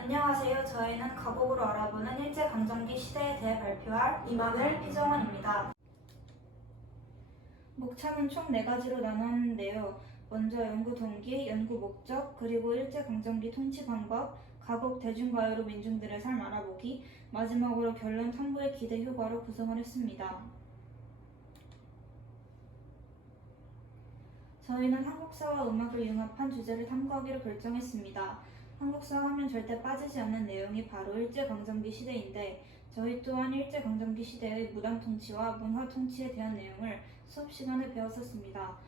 안녕하세요. 저희는 가곡으로 알아보는 일제강점기 시대에 대해 발표할 이만을 피정원입니다. 목차는 총 4가지로 나눴는데요. 먼저 연구 동기, 연구 목적, 그리고 일제강점기 통치 방법, 가곡 대중가요로 민중들의 삶 알아보기, 마지막으로 결론 탐구의 기대 효과로 구성을 했습니다. 저희는 한국사와 음악을 융합한 주제를 탐구하기로 결정했습니다. 한국사 하면 절대 빠지지 않는 내용이 바로 일제강점기 시대인데 저희 또한 일제강점기 시대의 무당통치와 문화통치에 대한 내용을 수업 시간에 배웠었습니다.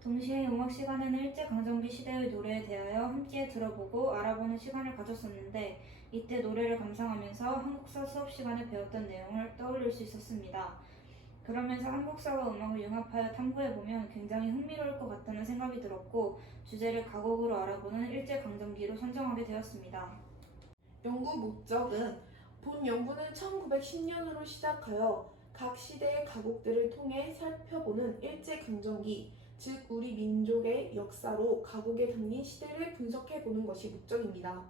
동시에 음악 시간에는 일제강점기 시대의 노래에 대하여 함께 들어보고 알아보는 시간을 가졌었는데 이때 노래를 감상하면서 한국사 수업 시간에 배웠던 내용을 떠올릴 수 있었습니다. 그러면서 한국사와 음악을 융합하여 탐구해보면 굉장히 흥미로울 것 같다는 생각이 들었고 주제를 가곡으로 알아보는 일제강점기로 선정하게 되었습니다. 연구 목적은 본 연구는 1910년으로 시작하여 각 시대의 가곡들을 통해 살펴보는 일제강점기, 즉 우리 민족의 역사로 가곡에 담긴 시대를 분석해보는 것이 목적입니다.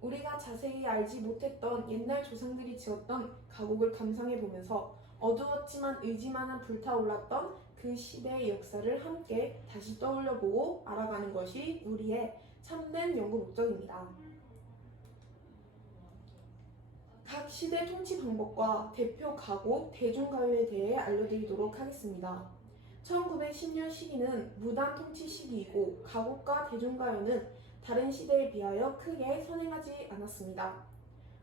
우리가 자세히 알지 못했던 옛날 조상들이 지었던 가곡을 감상해보면서 어두웠지만 의지만은 불타올랐던 그 시대의 역사를 함께 다시 떠올려보고 알아가는 것이 우리의 참된 연구 목적입니다. 각 시대 통치 방법과 대표 가곡, 대중가요에 대해 알려드리도록 하겠습니다. 1910년 시기는 무단 통치 시기이고 가곡과 대중가요는 다른 시대에 비하여 크게 선행하지 않았습니다.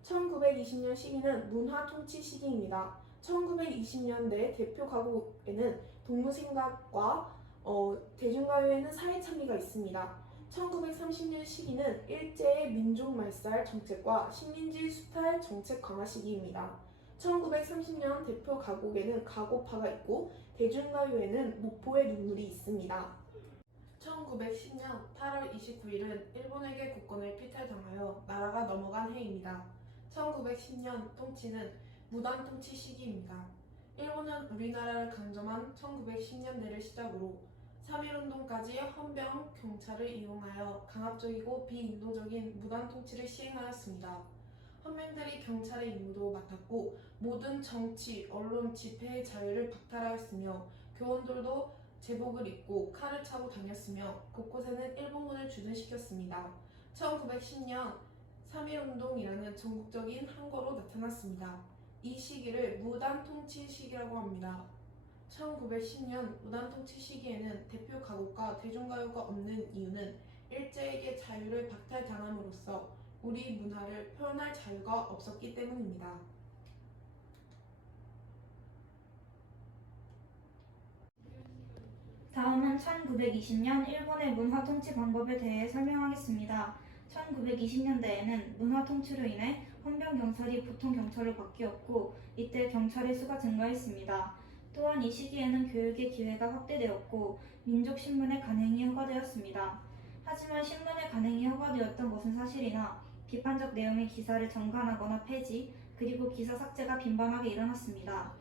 1920년 시기는 문화 통치 시기입니다. 1920년대 대표 가곡에는 동무생각과 대중가요에는 사회참미가 있습니다. 1930년 시기는 일제의 민족말살 정책과 식민지 수탈 정책 강화 시기입니다. 1930년 대표 가곡에는 가곡파가 있고 대중가요에는 목포의 눈물이 있습니다. 1910년 8월 29일은 일본에게 국권을 피탈당하여 나라가 넘어간 해입니다. 1910년 통치는 무단 통치 시기입니다. 일본은 우리나라를 강점한 1910년대를 시작으로 3.1운동까지 헌병, 경찰을 이용하여 강압적이고 비인도적인 무단 통치를 시행하였습니다. 헌병들이 경찰의 임무도 맡았고 모든 정치, 언론, 집회의 자유를 박탈하였으며 교원들도 제복을 입고 칼을 차고 다녔으며 곳곳에는 일본군을 주둔시켰습니다. 1910년 3.1운동이라는 전국적인 항거로 나타났습니다. 이 시기를 무단통치 시기라고 합니다. 1910년 무단통치 시기에는 대표 가곡과 대중가요가 없는 이유는 일제에게 자유를 박탈당함으로써 우리 문화를 표현할 자유가 없었기 때문입니다. 다음은 1920년 일본의 문화통치 방법에 대해 설명하겠습니다. 1920년대에는 문화통치로 인해 헌병경찰이 보통경찰로 바뀌었고 이때 경찰의 수가 증가했습니다. 또한 이 시기에는 교육의 기회가 확대되었고 민족신문의 간행이 허가되었습니다. 하지만 신문의 간행이 허가되었던 것은 사실이나 비판적 내용의 기사를 정간하거나 폐지, 그리고 기사 삭제가 빈번하게 일어났습니다.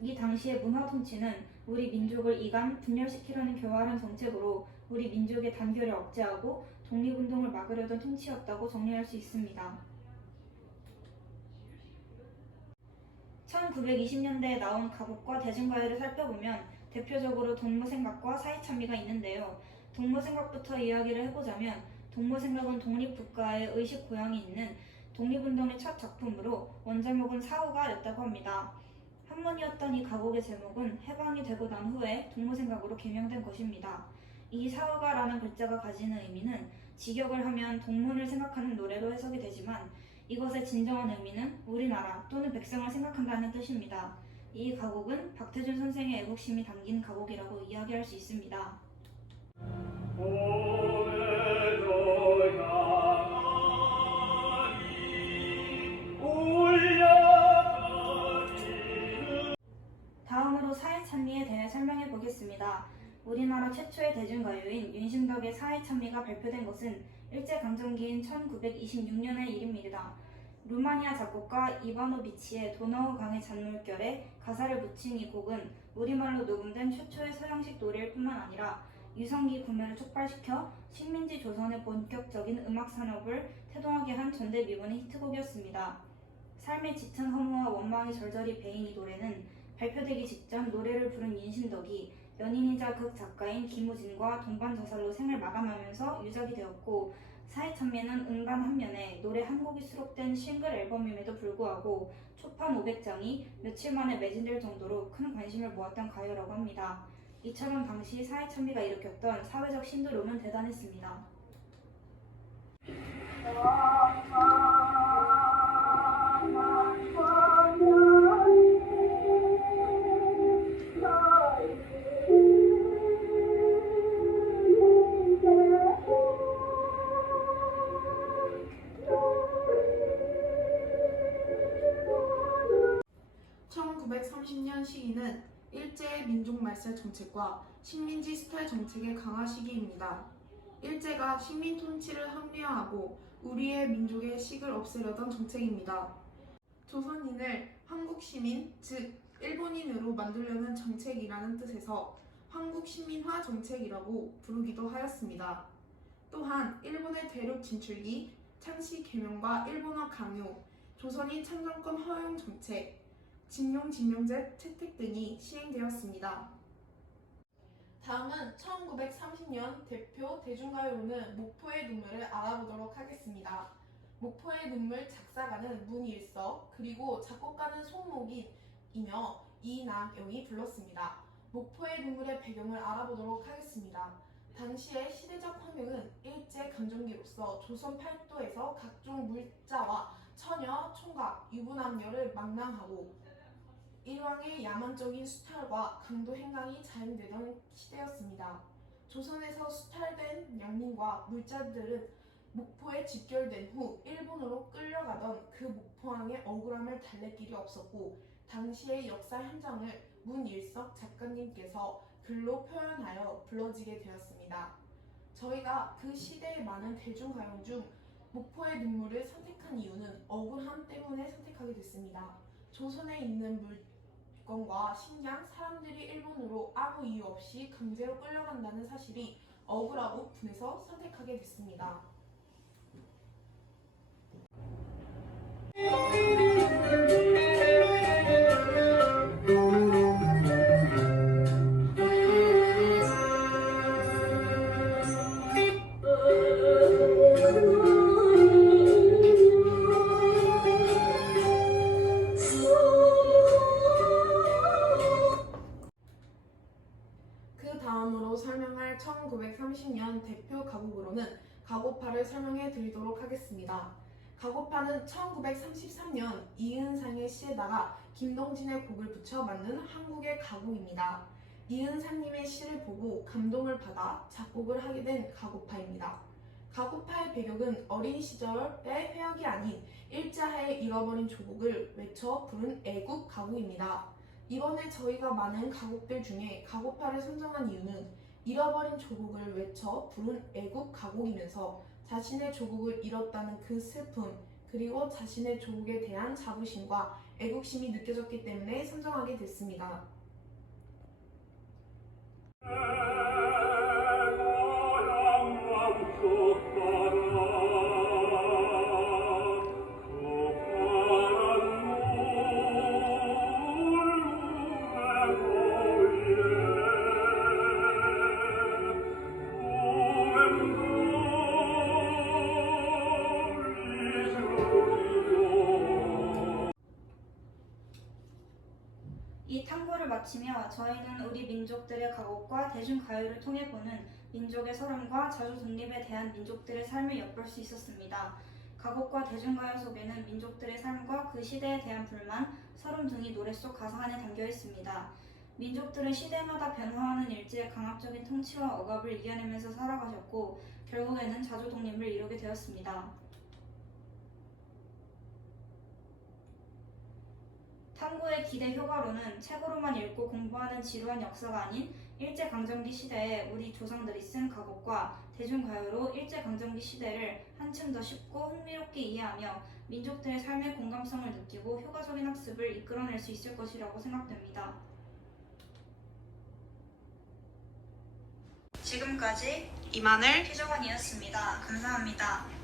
이 당시의 문화통치는 우리 민족을 이간, 분열시키려는 교활한 정책으로 우리 민족의 단결을 억제하고 독립운동을 막으려던 통치였다고 정리할 수 있습니다. 1920년대에 나온 가곡과 대중가요를 살펴보면 대표적으로 동무생각과 사회참미가 있는데요. 동무생각부터 이야기를 해보자면 동무생각은 독립국가의 의식 고향이 있는 독립운동의 첫 작품으로 원제목은 사후가였다고 합니다. 한문이었던 이 가곡의 제목은 해방이 되고 난 후에 동무생각으로 개명된 것입니다. 이 사후가라는 글자가 가지는 의미는 직역을 하면 동문을 생각하는 노래로 해석이 되지만 이것의 진정한 의미는 우리나라 또는 백성을 생각한다는 뜻입니다. 이 가곡은 박태준 선생의 애국심이 담긴 가곡이라고 이야기할 수 있습니다. 다음으로 사회참미에 대해 설명해 보겠습니다. 우리나라 최초의 대중가요인 윤심덕의 사회참미가 발표된 것은 일제강점기인 1926년의 일입니다. 루마니아 작곡가 이바노비치의 도나우 강의 잔물결에 가사를 붙인 이 곡은 우리말로 녹음된 최초의 서양식 노래일 뿐만 아니라 유성기 구매를 촉발시켜 식민지 조선의 본격적인 음악 산업을 태동하게 한 전대미문의 히트곡이었습니다. 삶의 짙은 허무와 원망이 절절히 배인 이 노래는 발표되기 직전 노래를 부른 윤신덕이 연인이자 극 작가인 김우진과 동반자살로 생을 마감하면서 유작이 되었고, 사회참미는 음반 한 면에 노래 한 곡이 수록된 싱글 앨범임에도 불구하고 초판 500장이 며칠 만에 매진될 정도로 큰 관심을 모았던 가요라고 합니다. 이처럼 당시 사회참미가 일으켰던 사회적 신드롬은 대단했습니다. (1930년) 시기는 일제의 민족 말살 정책과 식민지 스탈 정책의 강화 시기입니다. 일제가 식민 통치를 합리화하고 우리의 민족의 식을 없애려던 정책입니다. 조선인을 한국 시민, 즉 일본인으로 만들려는 정책이라는 뜻에서 한국 시민화 정책이라고 부르기도 하였습니다. 또한 일본의 대륙 진출기, 창씨 개명과 일본어 강요, 조선인 참정권 허용 정책, 징용 지명제 채택 등이 시행되었습니다. 다음은 1930년 대표 대중가요로는 목포의 눈물을 알아보도록 하겠습니다. 목포의 눈물 작사가는 문일석, 그리고 작곡가는 송목인이며 이낙영이 불렀습니다. 목포의 눈물의 배경을 알아보도록 하겠습니다. 당시의 시대적 환경은 일제 강점기로서 조선 팔도에서 각종 물자와 처녀, 총각, 유부남녀를 망랑하고 일왕의 야만적인 수탈과 강도 행강이 자행되던 시대였습니다. 조선에서 수탈된 양민과 물자들은 목포에 집결된 후 일본으로 끌려가던 그 목포항의 억울함을 달랠 길이 없었고, 당시의 역사 현장을 문일석 작가님께서 글로 표현하여 불러지게 되었습니다. 저희가 그 시대의 많은 대중가요 중 목포의 눈물을 선택한 이유는 억울함 때문에 선택하게 됐습니다. 조선에 있는 물건과 식량, 사람들이 일본으로 아무 이유 없이 강제로 끌려간다는 사실이 억울하고 분해서 선택하게 됐습니다. 그 다음으로 설명할 1930년 대표 가곡으로는 가고파를 설명해 드리도록 하겠습니다. 가고파는 1933년 이은상의 시에다가 김동진의 곡을 붙여 만든 한국의 가곡입니다. 이은상님의 시를 보고 감동을 받아 작곡을 하게 된 가고파입니다. 가고파의 배경은 어린 시절의 회역이 아닌 일제하에 잃어버린 조국을 외쳐 부른 애국 가곡입니다. 이번에 저희가 많은 가곡들 중에 가고파를 선정한 이유는 잃어버린 조국을 외쳐 부른 애국 가곡이면서 자신의 조국을 잃었다는 그 슬픔, 그리고 자신의 조국에 대한 자부심과 애국심이 느껴졌기 때문에 선정하게 됐습니다. 이 탐구를 마치며 저희는 우리 민족들의 가곡과 대중가요를 통해 보는 민족의 서름과 자주 독립에 대한 민족들의 삶을 엿볼 수 있었습니다. 가곡과 대중가요 속에는 민족들의 삶과 그 시대에 대한 불만, 서름 등이 노래 속 가사 안에 담겨 있습니다. 민족들은 시대마다 변화하는 일제의 강압적인 통치와 억압을 이겨내면서 살아가셨고, 결국에는 자주 독립을 이루게 되었습니다. 탐구의 기대 효과로는 책으로만 읽고 공부하는 지루한 역사가 아닌 일제강점기 시대에 우리 조상들이 쓴 가곡과 대중가요로 일제강점기 시대를 한층 더 쉽고 흥미롭게 이해하며 민족들의 삶의 공감성을 느끼고 효과적인 학습을 이끌어낼 수 있을 것이라고 생각됩니다. 지금까지 이만을 피저원이었습니다. 감사합니다.